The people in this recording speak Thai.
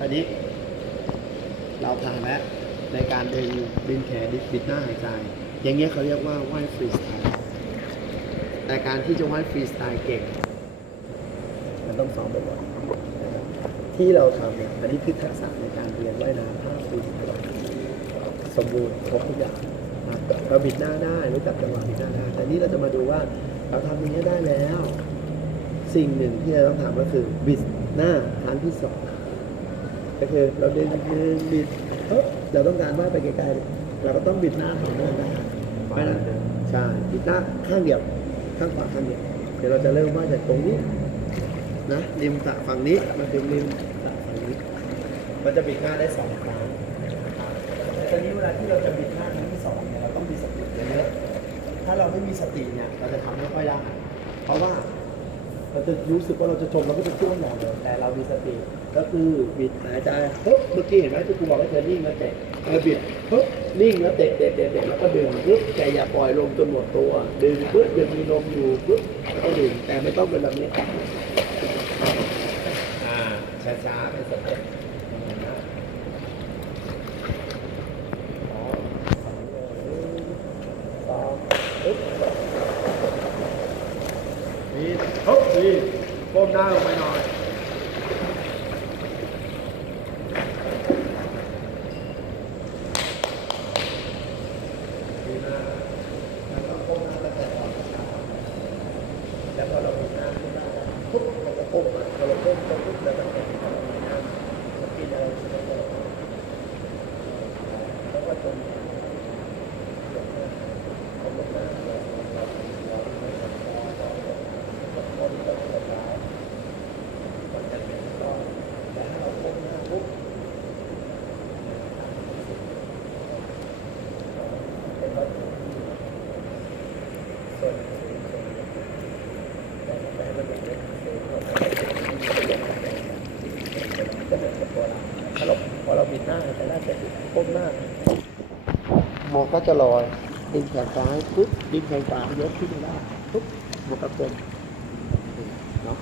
อันนี้ เราผ่านแล้วในการดึงดึงแขนบิดหน้าหายใจ อย่างเงี้ยเขาเรียกว่าว่ายฟรีสไตล์ แต่การที่จะว่ายฟรีสไตล์เก่ง มันต้องซ้อมบ่อยๆนะครับที่เราทำเนี่ยอันนี้คือทักษะในการเรียนว่ายน้ำท่าฟรีสไตล์สมบูรณ์ครบทุกอย่างเราบิดหน้าได้รู้จักจังหวะบิดหน้าได้แต่นี่เราจะมาดูว่าเราทำอย่างนี้ยได้แล้ว สิ่งหนึ่งที่เราต้องทำก็คือบิดหน้าครั้งที่สอง ก็คือเราดึงดึงบิดเฮ้ยเราต้องการว่าไปไกลๆเราก็ต้องบิดหน้าของเนื่องได้เพราะฉะนั้นใช่บิดหน้าข้างเดียวข้างขวาข้างเดียวเดี๋ยวเราจะเริ่มว่าจากตรงนี้นะริมสระฝั่งนี้มาถึงริมสระฝั่งนี้ มันจะบิดหน้าได้สองครั้งแต่ตอนนี้เวลาที่เราจะบิดหน้าครั้งที่สองเนี่ยเราต้องมีสติเยอะๆถ้าเราไม่มีสติเนี่ยเราจะทำไม่ค่อยได้เพราะว่า เราจะรู้สึกว่าเราจะจมเราก็จะจ้วงอย่างเดียวแต่เรามีสติก็คือบิดหายใจปึ๊บเมื่อกี้เห็นไหมที่ครูบอกให้เธอนิ่งแล้วเตะเออบิดปึ๊บนิ่งแล้วเตะเตะเตะเตะแล้วก็ดึงปึ๊บแต่อย่าปล่อยลมจนหมดตัว ดึงปึ๊บยังมีลมอยู่ปึ๊บแล้วก็ดึงแต่ไม่ต้องเป็นแบบนี้อ่าช้าๆเป็นสเต็ปนะสองสองปึ๊บ นี่ฮึบนี่ก้มหน้าลงไปหน่อยดีนะแล้วก็ก้มหน้าตั้งแต่ตอนเช้าแล้วพอเรามีหน้าขึ้นปุ๊บเราก็ก้มมาพอเราก้มก็ปุ๊บแล้วก็แข็งพอเรามีหน้าเรากินอะไรก็ได้แล้วก็ตรงนี้ก้มหน้าก้มหน้าเราเราเราไม่ทำเราเราเราคนก็จะร้ายมันจะเป็นก้อนแต่ถ้าเราก้มหน้าปุ๊บเป็นก้อนส่วนสูงส่วนแต่แต่มันเป็นเล็กสูงเราจะเหมือนกับตัวเราถ้าเรา พอเราบิดหน้าแต่หน้าเสร็จก้มหน้าหมวกก็จะลอยดึงแขนซ้ายปุ๊บดึงแขนขวายกขึ้นมาได้ปุ๊บหมวกกระกลมเนาะ